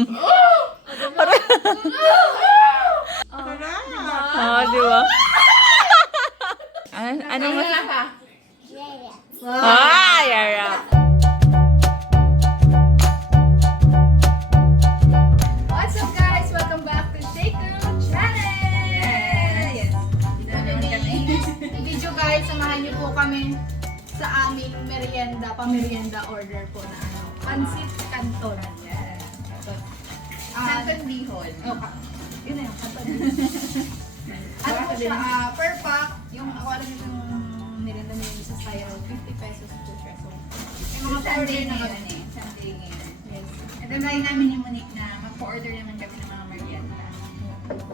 Di ba? Anong mas... Yara. What's up guys? Welcome back to Shaker Channel! Yes. Video guys, samahan niyo po kami sa aming merienda order po na Pansit Canton. Yes. Canton Bihon. Yun na yung Canton Ano po siya, per pack, yung ako alam yung merienda nila sa Styro, 50 pesos po siya. So, may mga pa-order na kami. Sunday ngayon. Yes. Ito rin namin ni Monique na magpo-order naman kami ng mga merienda.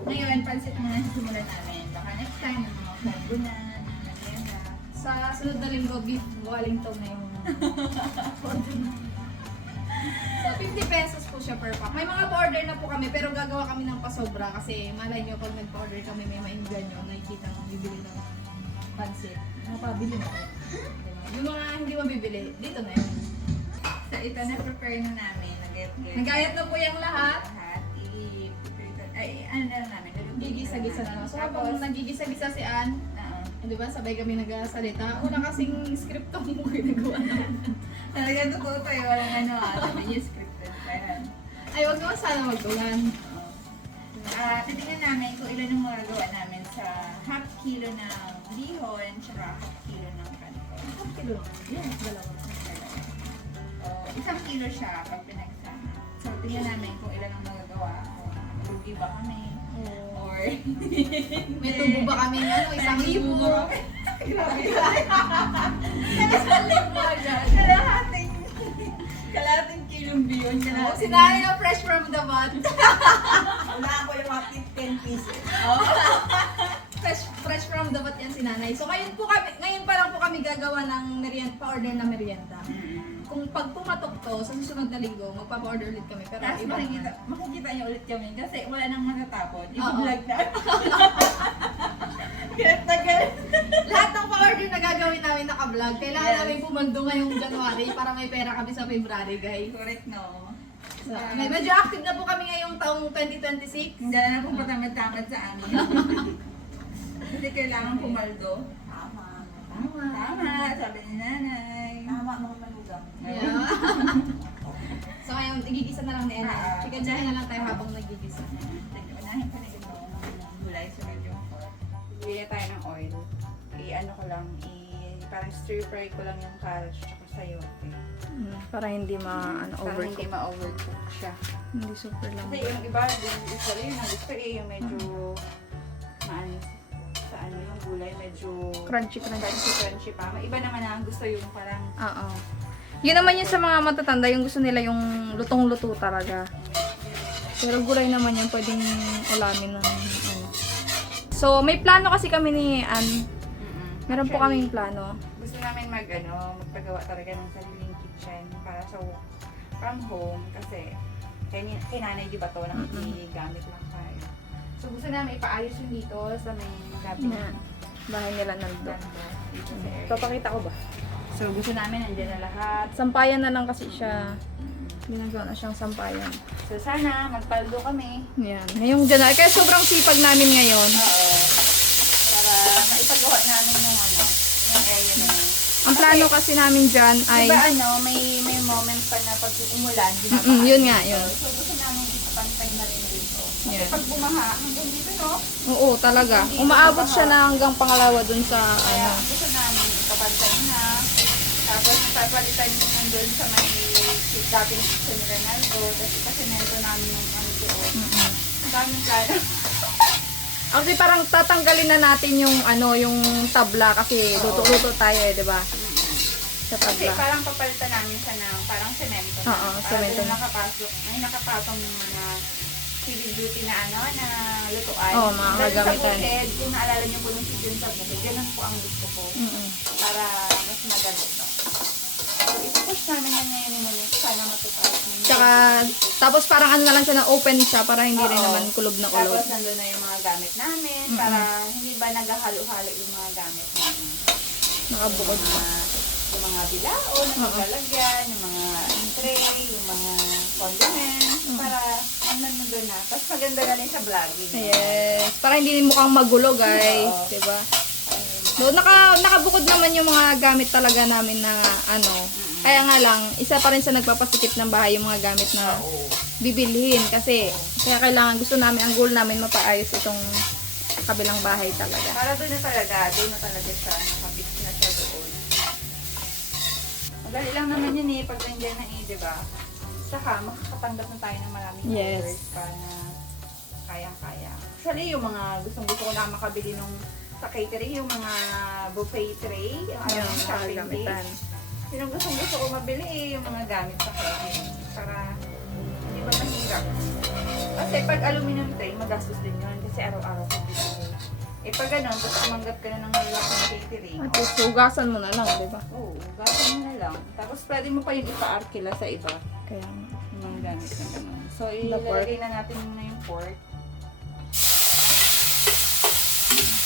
Ngayon, pansit muna sa simulan namin. Baka next time, ng mga flabunan, merienda. Sa sunod na linggo, beef Wellington na yung order na. So, 50 pesos po siya per pack. May mga pa-order na po kami, pero gagawa kami ng pasobra kasi malay nyo, pag nag-order kami, may mainggan nyo, nakikita ng bibili ng pansit. Mapabili na kayo. Diba? Yung mga hindi mabibili, dito na yun. So, ito na-prepare na namin. Nagayat na po yung lahat. Lahat. Ano na namin? Gigisa-gisa na. So, habang nagigisa-gisa si Ann, di ba, sabay kami nagsasalita. Wala kasing script ang ginagawa namin. Talaga totoo tayo. Walang sabi niyo scripted. Ay, wag naman sana magdulan. Titingnan namin kung ilan ang magagawa namin sa half kilo ng bihon, tsaka half kilo ng kanton. Half kilo lang. Yes, dalawa. Isang kilo siya pag pinagsama. So, tingnan namin kung ilan ang magagawa. Kung lugi ba kami. Or... May tubo ba kami yan? O isang libo? Grabe. Isang libo agad. Kalahating kilong bihon. Oh, sinaya na fresh from the bud. Wala ako yung mga 10 pieces. Fresh from the bud yan si nanay. So ngayon pa lang po kami gagawa ng pa-order na merienda. Kung pag pumatok to, sa susunod na linggo, magpapa-order ulit kami. Pero Tapos iba makikita niyo ulit kami kasi wala nang matatapon. Oo. I-vlog na. Ganit na ganit. lahat ng pa-order na gagawin namin naka-vlog. Kailangan Yes. namin pumando ngayong January para may pera kami sa February, guys. Correct, no? So, medyo active na po kami ngayong taong 2026. Hindi na po patamad-tamad sa amin. Kasi kailangan pumaldo. Tama. Tama, sabi ni nanay. Tama, mga manugang. Yeah. So ngayon, igigisa na lang ni Ena. Chikadyahin na lang tayo habang nagigisa. Unahin pa na ito ng gulay sa medyo. Bili tayo ng oil. I-ano ko lang, parang stir fry ko lang yung carrots tsaka sayote. Para hindi Parang hindi ma-overcook siya. Hindi super lang. Kasi yung iba, isa rin yung gusto yung medyo maano sa ano yung gulay, medyo Crunchy. crunchy pa. May iba naman na gusto yung parang Oo. Yun naman yun sa mga matatanda, yung gusto nila yung lutong-luto talaga. Pero gulay naman yan, pwedeng ulamin ng ano. So, may plano kasi kami ni Ann. Meron po kaming plano. gusto namin magpagawa talaga ng sariling kitchen para sa work from home kasi kay nanay di ba to nakikigamit lang tayo. So gusto namin ipaayos yung dito sa may gabi Yeah. Bahay nila nando. dito sa area. Papakita ko ba? So gusto namin nandiyan na lahat. Sampayan na lang kasi siya. Binagawa na siyang sampayan. So sana magpaldo kami. Yan. Ngayong January. Kaya sobrang sipag namin ngayon. Oo. Para maipagawa namin yung area na yun. Ang plano kasi namin dyan ay... Diba may moment pa na pag umulan, di ba? Yun nga, yun. So gusto namin ipantay na rin dito. Kasi Yeah. pag bumaha, hanggang dito no? Oo, talaga. Umaabot siya na hanggang pangalawa dun sa Kaya ano. gusto namin ipapantay na. Tapos papalitan mo nandun sa may dating kitchen ni Ronaldo. Tapos ipasemento namin yung ano doon. Ang daming plano. Actually, parang tatanggalin na natin yung ano, yung tabla kasi luto-luto tayo eh, 'di ba? Sa Kasi tabla. parang papalitan namin siya ng parang semento na. Oo, para semento doon na. nakapasok. May nakapatong yung mga TV beauty na na lutuan. Oo, mga Dahil kagamitan. Sa bukid, kung naalala niyo po nung season sa bukid, ganun po ang gusto ko. Para mas magalit. No? So, ipupush namin yan ngayon ni Monique. Sana matutapos namin. Tsaka, tapos parang ano na lang siya na open siya para hindi rin Oo. naman kulob na kulob. Tapos nandun na yung mga gamit namin. Para hindi ba naghahalo-halo yung mga gamit namin. Nakabukod pa. Mga mga bilao na maglalagyan, yung mga tray, yung mga condiments, para ano doon na. Tapos maganda na rin sa vlogging. Yes. Para hindi mukhang magulo, guys. Oo. Diba? So, nakabukod naman yung mga gamit talaga namin na ano. Kaya nga lang, isa pa rin sa nagpapasikip ng bahay yung mga gamit na Oo. bibilhin. Kasi, kaya kailangan, gusto namin, ang goal namin mapaayos itong kabilang bahay talaga. Para doon na talaga siya, nakabit na siya doon. Madali lang naman yun eh, pag nandiyan na eh, di ba? Saka, makakatanggap na tayo ng maraming Yes. orders para na kayang-kaya. Actually, yung mga gustong-gusto ko na makabili nung sa catering, yung mga buffet tray, yung Yung ano, shopping gamitan. dish. Yung gustong-gusto ko mabili eh, yung mga gamit sa catering. Para, hindi ba mahirap? Kasi pag aluminum tray, magastos din yun. Kasi araw-araw ko bibili. Eh pag ganun, tapos tumanggap ka na ng malaking catering. At least, hugasan mo na lang, diba? Oo, gawin mo na lang. Tapos pwede mo pa yung ipa-arkila sa iba. Kaya, Yung mga gamit na ganun. So, The pork. ilalagay na natin muna yung pork.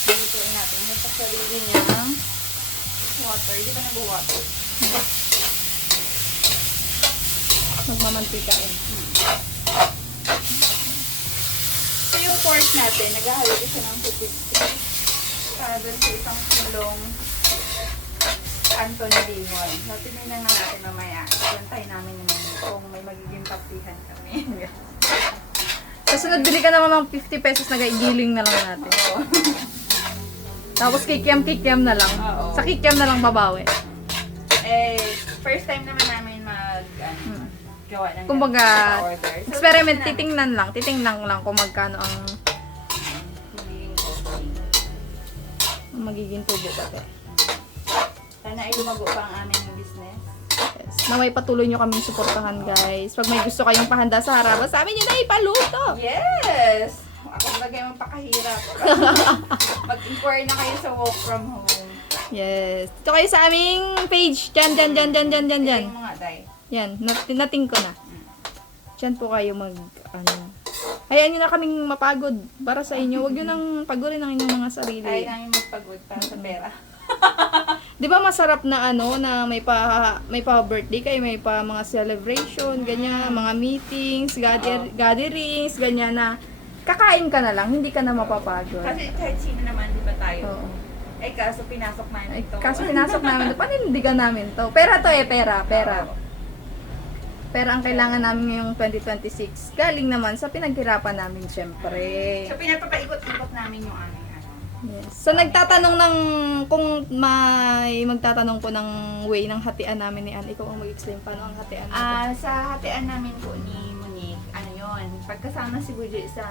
Lutuin natin. May pasarili niyang water. Di ba nag-water? magmamantika rin. So, yung pork natin, naghahalo ko siya ng 250 para doon sa isang kilong Anthony Limon. So, tinignan na natin mamaya. Ibantay namin naman kung may magiging patihan kami. Sa sunod, bili ka naman ng 50 pesos na giling na lang natin. Oo. Tapos kikiam na lang. Oo. Sa kikiam na lang babawi. Eh, first time naman namin gawa ng Kumbaga, order. So, experiment, tingnan titingnan lang kung magkano ang magiging costing. magiging tubo pati. Sana ay lumago pa ang aming business. Yes. Naway patuloy nyo kaming suportahan, guys. Pag may gusto kayong pahanda sa harapan, sabi nyo na ipaluto. Yes! Ako bagay mapakahirap. Mag-inquire na kayo sa work from home. Yes. Ito kayo sa aming page. Dyan. Tingin mo nga, Day. Yan, nating ko na. Diyan po kayo hayaan nyo na kaming mapagod para sa inyo. Huwag nyo nang pagurin ang inyong mga sarili. Tayo namin magpagod para sa pera. Di ba masarap na na may pa birthday kayo, may pa mga celebration, ganyan, mga meetings, gatherings, ganyan na kakain ka na lang, hindi ka na mapapagod. Kasi kahit sino naman, di ba tayo? Oo. Eh, kaso pinasok namin Ay, ito. kaso pinasok namin, panindigan namin to. Pera to pera. Oo. Pero ang kailangan namin ngayong 2026, galing naman sa pinaghirapan namin, syempre. So, pinapapaikot-ikot namin yung aming Yes. So, nagtatanong kung may magtatanong po ng way ng hatian namin ni Ann, ikaw ang mag-explain paano ang hatian natin. Sa hatian namin po ni Monique, ano yun, pagkasama si Buji sa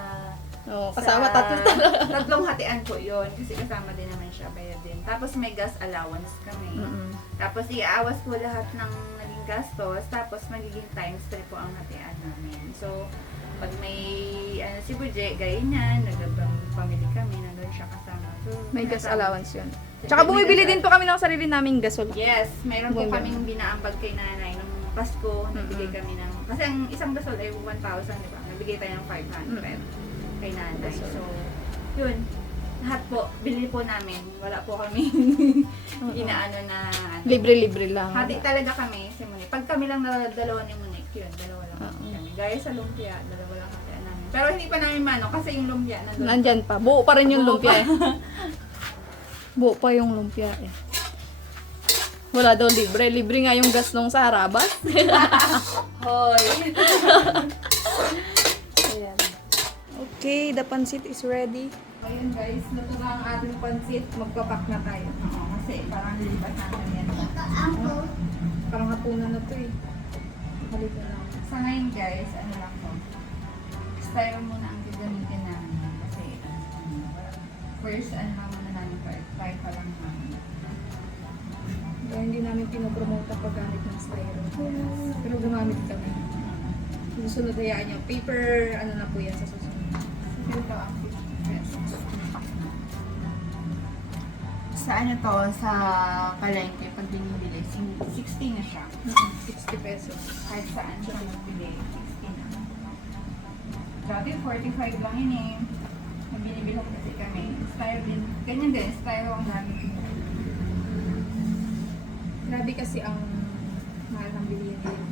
Kasama tatlong hatian po yun, kasi kasama din naman siya, bayad din. Tapos may gas allowance kami. Mm-mm. Tapos iawas po lahat ng naging gastos, tapos magiging times 3 po ang hatian namin. So, pag may si Buji, gaya niyan, nagpamili kami, nandun siya kasama. So, May gas kasama. allowance yun. Tsaka bumibili din po kami ng sarili naming gasol. Yes, mayroon po Bumibili. kaming binaambag kay nanay nung Pasko, nagbigay kami ng, kasi ang isang gasol ay 1,000, di ba? Nagbigay tayo ng 500 kay nanay. So, yun. Lahat po, binili po namin. Wala po kami inaano na Libre-libre lang. hati talaga kami si Monique. Pag kami lang dalawa ni Monique, yun, dalawa lang Oo. kami. Gaya sa lumpia, dalawa lang hatian namin. Pero hindi pa namin mano kasi yung lumpia nandun. Nandyan pa. Buo pa rin yung Buo lumpia Buo pa yung lumpia Wala daw libre. Libre nga yung gas nung sa harabas. Hoy! Ayan. Okay, the pancit is ready. Ayun guys, luto na ang ating pansit. Magpapak na tayo. Oo, kasi parang lilipat natin yan. Parang hapunan na to Halika lang. Sa ngayon guys, ano lang to. Styro muna ang gagamitin namin. Kasi, first, ano lang muna namin try pa lang namin. Kaya hindi namin pinopromote ang paggamit ng styro. Pero gumamit kami. Susunod hayaan nyo. Paper, ano na po yan sa susunod. Sige ito ang 50 pesos. Sa ano to, sa palengke, pag binibili, 60 na siya. 60 pesos. Kahit saan siya magbili, 60 na. Dati 45 lang yun eh. Nabilibilog kasi kami. Styro din. Ganyan din, styro ang namin. Grabe kasi ang mahal ng bilihin nila.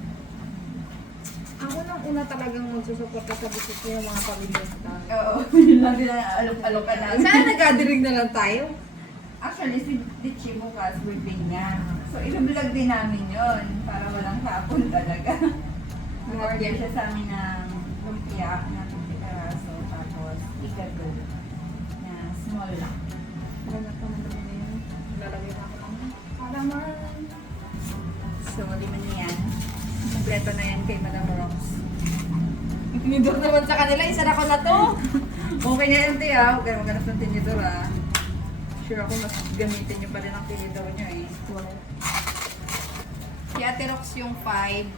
Ako nang una talagang magsusuporta sa business ko yung mga pamilyenta. Oo, yun lang din ang alok-alokan natin. Sana nag-gathering na lang tayo. Actually, si Ditchy bukas birthday niya. So, i-vlog din namin yun para walang hapon talaga. Nag-order siya sa amin ng lumpia na 50 peraso, tapos ikado na small lang. Wala pa naman na yun. Lalagay na ako ng kalaman. So, lima na yan. Kompleto na yan kay Madam Rox. Tinidor naman sa kanila, isa na ko na to. Okay na yan, Tia. Huwag ka maghanap ng tinidor, ah. Sure ako mas gamitin niyo pa rin ang tinidor niyo, eh. Si Ate Rox yung 5.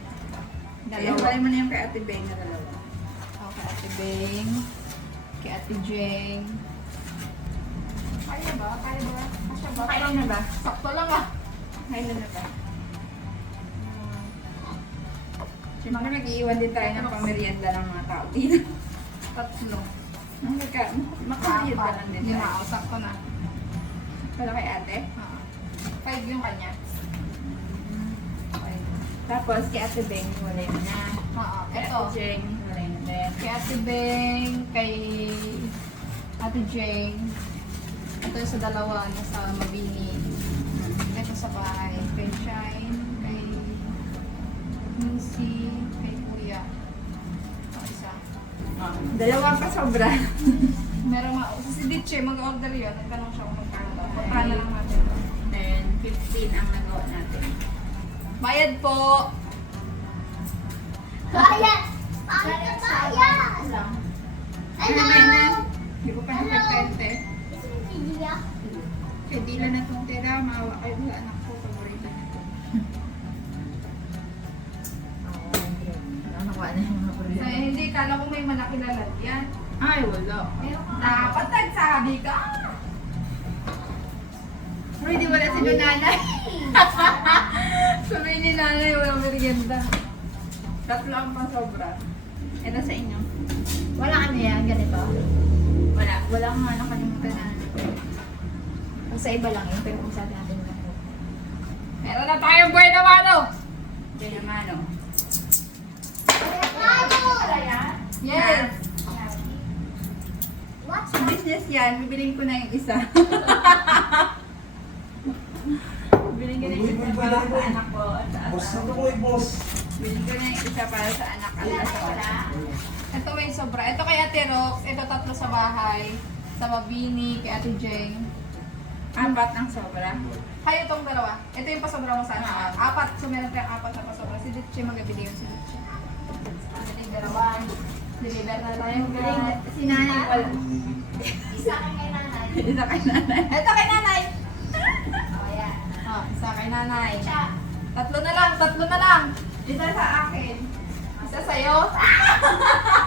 Dalawa. Balik mo na yung kay Ate Beng na dalawa. Okay, Ate Beng. Kay Ate Jeng. Kaya ba? Kaya ba? Kasya ba? Kailan na ba? Sakto lang ah. Kailan na ba? Siyempre, nag-iiwan din tayo ng pamerienda ng mga tao dito. Tatlo. Makakayod ka lang din Hindi tayo. na ako. Sakto na. Para kay ate. 5 yung kanya. Okay. Tapos, kay Ate Beng, wala yun na. Kay Ito. Ate Jeng, wala yun na din. Kay Ate Beng, kay Ate Jeng. Ito yung sa dalawa, nasa Mabini. Ito sa bahay. Kay Shine, kay Missy, kay Kuya. Ito isa. Dalawa pa sobra. Meron si Ditche, mag-order yun. Nagtanong siya kung magkano daw. Pagkano lang natin. Then, 15 ang nagawa natin. Bayad po! Bayad! Bakit na bayad? Ano na? Hindi ko pa napagpente. Hindi ah. Kaya di lang na itong tira. Maawa kayo sa anak ko. Paborito niya ito. So, hindi, kala ko may malaki lalagyan. Ay, wala. Dapat nagsabi ka! Pero hindi wala si nanay. Sabi ni nanay, walang merienda. Tatlo ang pasobra. Ito sa inyo. Wala ano yan, ganito. Wala. Wala nga nakalimutan na. Kung sa iba lang yun, pero kung sa atin natin lang. Meron na tayong buhay na mano! Ito naman, oh. Yes! What? Sa business yan, bibiling ko na yung isa. Bibiling ko na yung isa para sa anak ko at sa Boss na asawa. to ko eh, boss. Bibiling ko na yung isa para sa anak at asawa. Ito may sobra. Ito kay Ate Rox, ito tatlo sa bahay. Sa Mabini, kay Ate Jeng. 4 ang sobra. Kayo itong dalawa. Ito yung pasobra mo sa anak. 4. So meron tayong 4 na pasobra. Si Ditche, magabili yung si Ditche. Ito yung dalawa. Deliver na tayo. Si nanay wala. Isa ka kay nanay. Isa kay nanay. Ito kay nanay! Oh, yan. Isa kay nanay. Siya. Tatlo na lang, tatlo na lang. Isa sa akin. Isa sa'yo.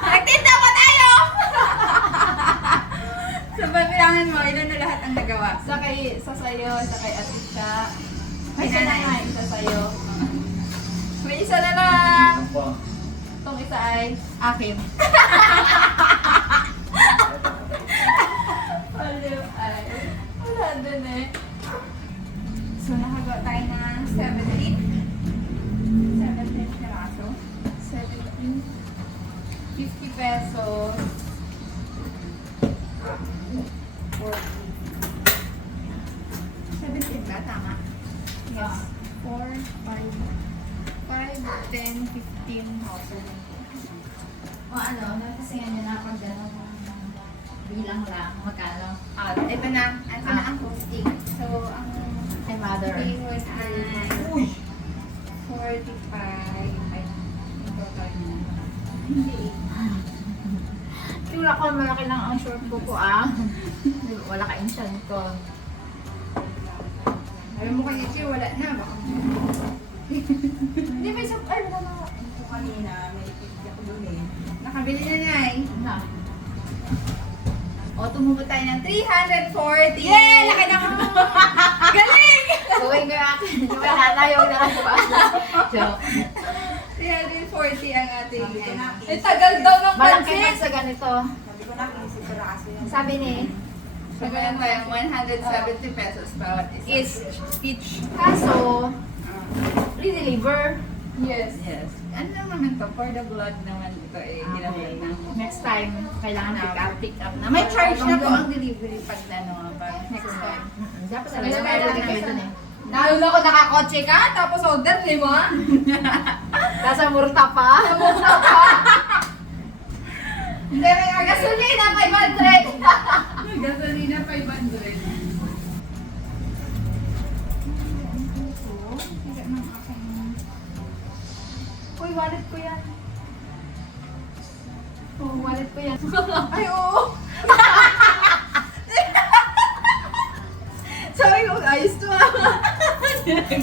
Nagtinda pa tayo! Sa pagbilangan mo, ilan na lahat ang nagawa? Isa sa'yo, isa kay Ate Cha. Kay Isa nanay. na, isa sa'yo. May isa na lang. Ano pa? Itong isa ay akin. Wala din eh. So, nakagawa tayo ng 17. 17 piraso. 17. 50 pesos. 17 ba? Tama. Yes. 4, 5, 10, 15. O ano, kasi nga nyo na pag gano'n bilang lang, magkano? Ito na. Ito na ang hosting. So, ang Ay, mother. bihon ay Uy! 45. Ay, yung total niya. Hindi. Tura ko, malaki lang ang short ko ah. Wala ka insyan ko. Alam mo kay Ichi, wala na. Baka Hindi, may ay, wala na. ito kanina, may pizza ko doon eh. Nakabili na na eh. Na. O, tumubo tayo ng 340. Yay! Laki ng... Galing! Gawin ko yung akin. Wala na yung nakasipa. Joke. 340 ang ating Eh, tagal daw ng Malaki man pansit. sa ganito. Sabi ko na, kinisip ko na kasi yun. Sabi ni, So, meron tayong 170 pesos bawat isa. Each. kaso, Re-deliver. Yes. Yes. Ano lang naman to? For the vlog naman ito eh. Ginamit na. Next time, kailangan pick up na. May charge na po ang delivery pag pag Next time. Dapat Sabi talaga na meron natin namin kayo dun eh. Lalo na ako nakakotse ka, tapos order, di mo ah? Nasa murta pa. Hindi, may gasolina, 500. Gasolina 500. Uy, wallet ko yan. Oh, wallet ko yan. Ay, oo. Sabi ko, ayos to ah.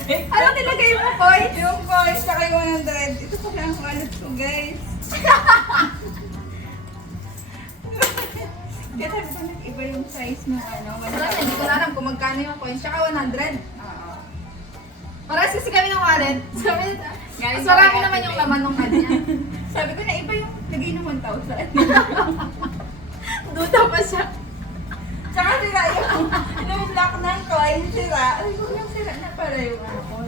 Ano nilagay mo, Koy? Yung coins sa kay 100. Ito pa ang wallet ko, guys. Kaya sabi ko, iba yung size ng ano. Wala na, hindi ko na alam kung magkano yung coins. Tsaka 100. Oo. Parehas kasi kami ng wallet. Sabi na, Galing mas marami kami naman Ate yung Pei. laman ng kanya. Sabi ko na iba yung lagay ng 1,000. Duda pa siya. Tsaka sira yung block ng coin, sira. Ay, kung yung sira na pala yung ako.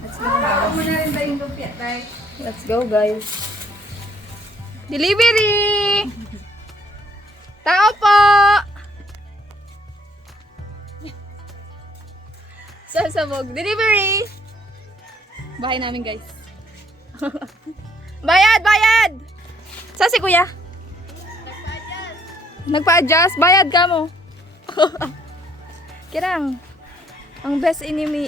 Let's Bawa mo na rin ba yung lupia, tay? Let's go, guys. Delivery! Tao po! Sasabog. Delivery! Bahay namin, guys. Bayad! Bayad! Sa si kuya? Nagpa-adjust. Bayad ka mo. Kirang. Ang best enemy,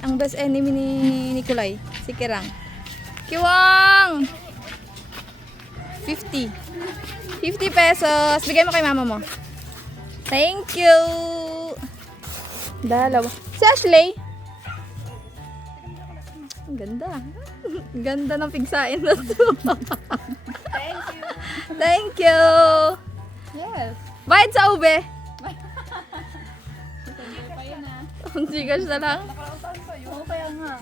ang best enemy ni Nikolay, si Kirang. Kiwang! 50. 50 pesos. Bigay mo kay mama mo. Thank you. Dalawa. Si Ashley. Ang ganda. Ang ganda ng pigsain na to. Thank you. Thank you. Yes. Bayad sa ube. Ang Gcash na lang. Oo, kaya nga.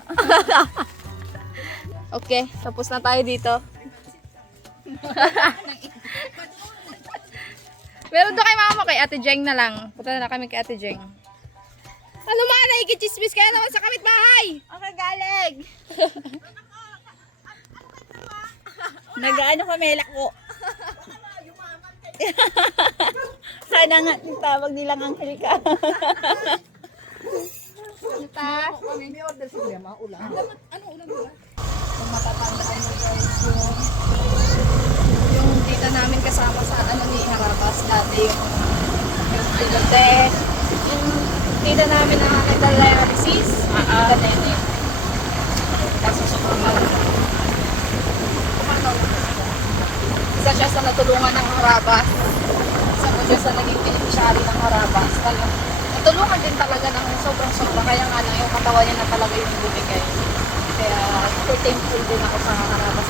Okay, tapos na tayo dito. Meron doon kay mama kay Ate Jeng na lang. Punta na kami kay Ate Jeng. Ano man, naikichismis kaya naman sa kapitbahay. Ang kagalig! Nag-ano kami, lako. Sana nga tawag nilang ang ka. Yung tita namin kasama sa ano ni Harabas dati yung pilote. Yung tita namin na nagda-dialysis. Tita Nene. Kaso sukumaw. Isa siya sa natulungan ng Harabas. Isa po siya sa naging beneficiary ng Harabas. Natulungan din talaga ng sobrang-sobra. Kaya nga lang yung katawan niya na talaga yung bumigay. Kaya thankful din ako sa Harabas.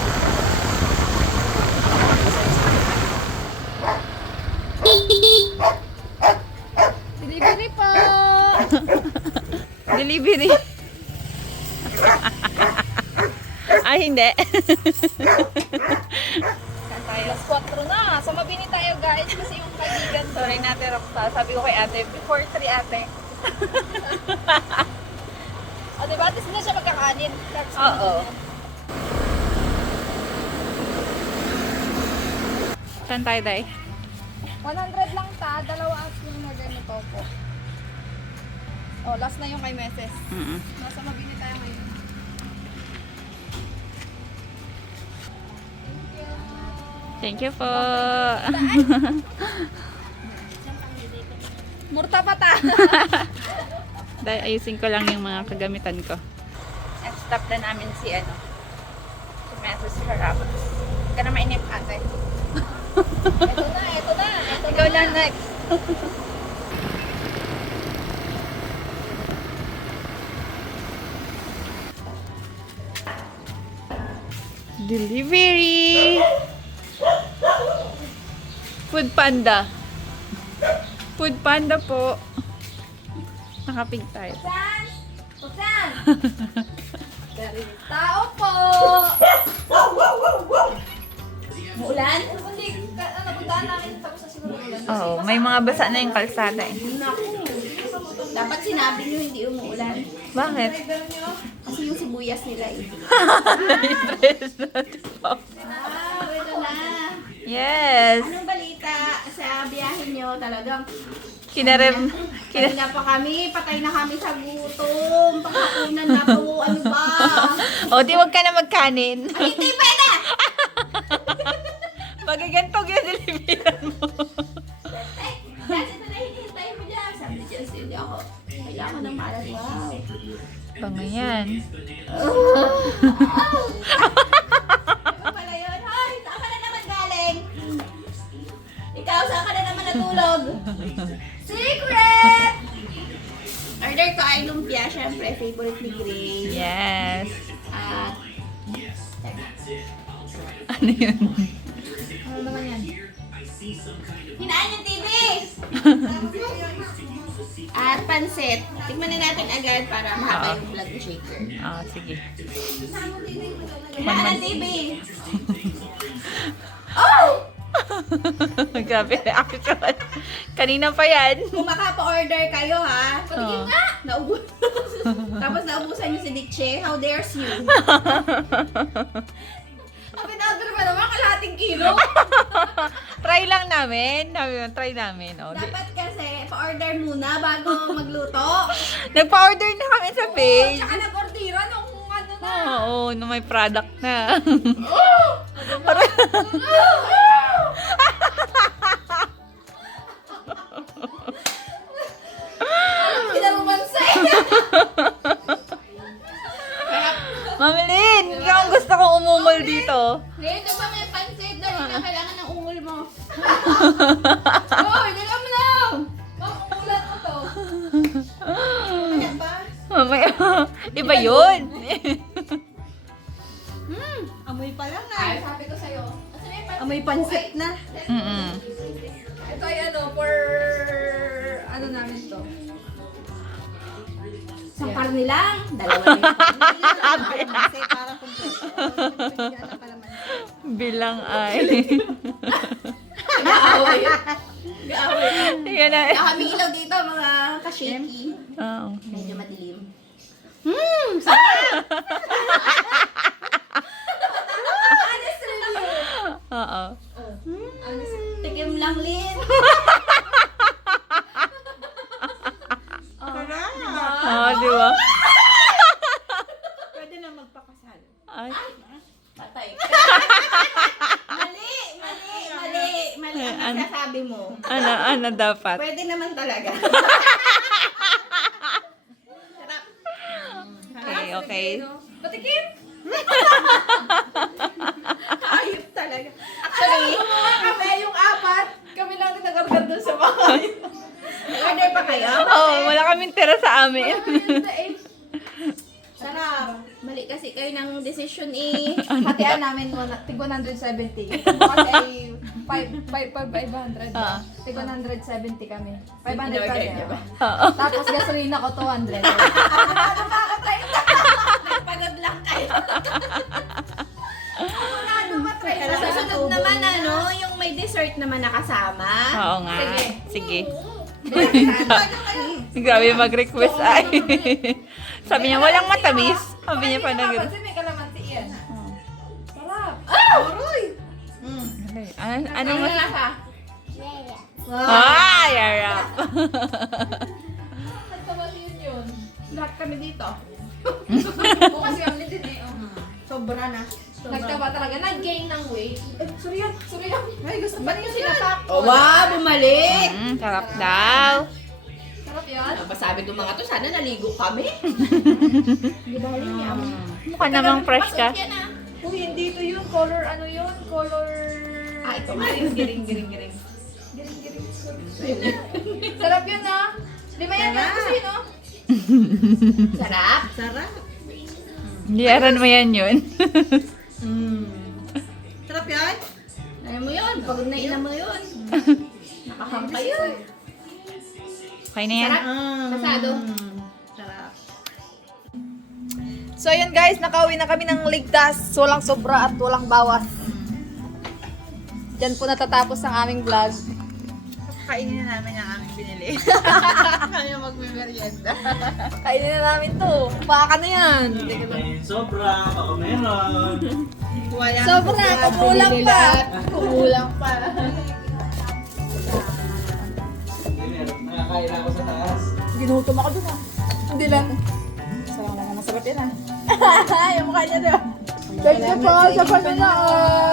Delivery po! Delivery. Ay, hindi. Alas 4 na. So mabini tayo guys kasi yung kaibigan ko. Sorry na, Roxa. Sabi ko kay ate, before 3 ate. O diba? At least na siya magkakanin. Oo. Saan tayo, Day? 100 lang ta. Dalawa at yung order ni Popo. Oh, last na yung kay Meses. Nasa mabini tayo ngayon. Thank you po. Murta pa ta. Dahil ayusin ko lang yung mga kagamitan ko. Stop na namin si ano. Si Meses Harabas. Huwag ka na mainip ate. Ito na, ito na. Ito Ikaw na. lang next. Delivery! Food Panda. Food Panda po. Nakapig tayo. Saan? Saan? Tao po! Muulan? Hindi, napuntaan namin tapos na siguro ulan. Oo, may mga basa na yung kalsada eh. Naku. Dapat sinabi niyo hindi umuulan. Bakit? Kasi yung sibuyas nila eh. Ah, ito na. Yes. Anong balita sa biyahe nyo? Talagang Kinarem. kanina pa kami, patay na kami sa gutom. Panghapunan na po, ano ba? O, di wag ka na magkanin. Ay, hindi pwede! Magagantog yung deliveran mo. Kasi ito na hinihintay mo dyan. Sabi ni Chelsea, hindi ako. Kailangan ng malas. Wow. Pangayan. Ano pala yun? Hoy, saan ka na naman galing? Ikaw, saan ka na naman natulog? Secret! Order ko ay lumpia, syempre. Favorite ni Grace. Yes. At, Ano yun? ano naman yan? Hinaan yung TV! At pansit. Tignan na natin agad para mahaba yung vlog ni Shaker. Ah, sige. Hinaan ang TV! Oh! Grabe reaction. Kanina pa yan. Kung makapa-order kayo ha, patigil Oo. nga! Naubos. Tapos naubusan niyo si Dikche. How dares you? Ang pinag-order pa naman, kalahating kilo. Try lang namin. Try namin. Oh. Dapat kasi, pa-order muna bago magluto. Nagpa-order na kami sa page. Tsaka nag-ordera nung ano na. Oo, na may product na. Pinarumansay. Mamilin, ikaw ang gusto kong umungol dito. Dito ba may pansit? Dali na kailangan ng ungol mo. Hoy, dala mo na! Makukulat mo to. Kaya ba? Mamaya, iba yun. Amoy pa lang Ay, sabi ko sa'yo. Kasi may pansit. Amoy pansit na. Mm-mm. Ito ay ano, for ano namin to. Isang karni lang. Dalawa na yung Kasi parang kumpleto. Ano pala man. Bilang ay. Gaaway. Gaaway. Yan na. Kami ilaw dito mga ka-shaky. Oo. Medyo madilim. Honest review. Oo. Tikim lang, Lin. Oo, di ba? Pwede na magpakasal. Ay. Patay. Mali ang sasabi mo. Ano dapat? Pwede naman talaga. Okay. Patikim? Ayop talaga. Actually, kami yung apat. Kami lang din nag-order doon sa bahay. Order pa kayo? Oo, wala kaming tira sa amin. Sarap. Mali kasi kayo ng decision Hatian namin, tig 170. Kasi ay 500 Ah. Tig 170 kami. 500 In-order kami. niyo ba? Oo. Tapos gasolina ko 200. Nagpagod lang kayo. Sa susunod naman yung may dessert naman nakasama. Oo nga. Sige. Sige. Grabe mag-request ay. Sabi niya, walang matamis. Sabi niya pa nag- May kalamansi yan. Sarap. Ano mas... lasa? Ah, yarap. Nagkamalin yun. Lahat kami dito. Bukas yung litin eh. Sobra na. Nagtaba talaga. Nag-gain ng weight. Sorry yan. Ay, gusto Ba't yung sinapak? Wow, bumalik! Sarap daw. Sarap yan. Sabi ko mga to, sana naligo kami. Di ba rin yan? Mukha namang fresh ka. Pasok yan ah. Uy, hindi ito yun. Color, ano yun? Color... Ah, ito nga. Giring. Sarap yun ah. Di ba yan Sarap. kasi no? Sarap. Sarap. Liaran mo yan yun. Sarap yan? Ayaw mo yun. Pagod na ina mo yun. Nakahangka yun. Okay na yan. Sarap. Pasado. Sarap. So yun guys, nakauwi na kami ng ligtas. Walang sobra at walang bawas. Diyan po natatapos ang aming vlog. Kainin na namin ang aming binili. Kami magme-merienda. Kainin na namin to. Baka na yan. May sobra, baka meron. Sobra, kumulang pa. Kumulang pa. Hindi meron. Nakakain ako sa taas. Ginutom ako dun ah. Hindi lang. Sarang lang masarap yan ah. Yung mukha niya doon. Thank you po sa panonood.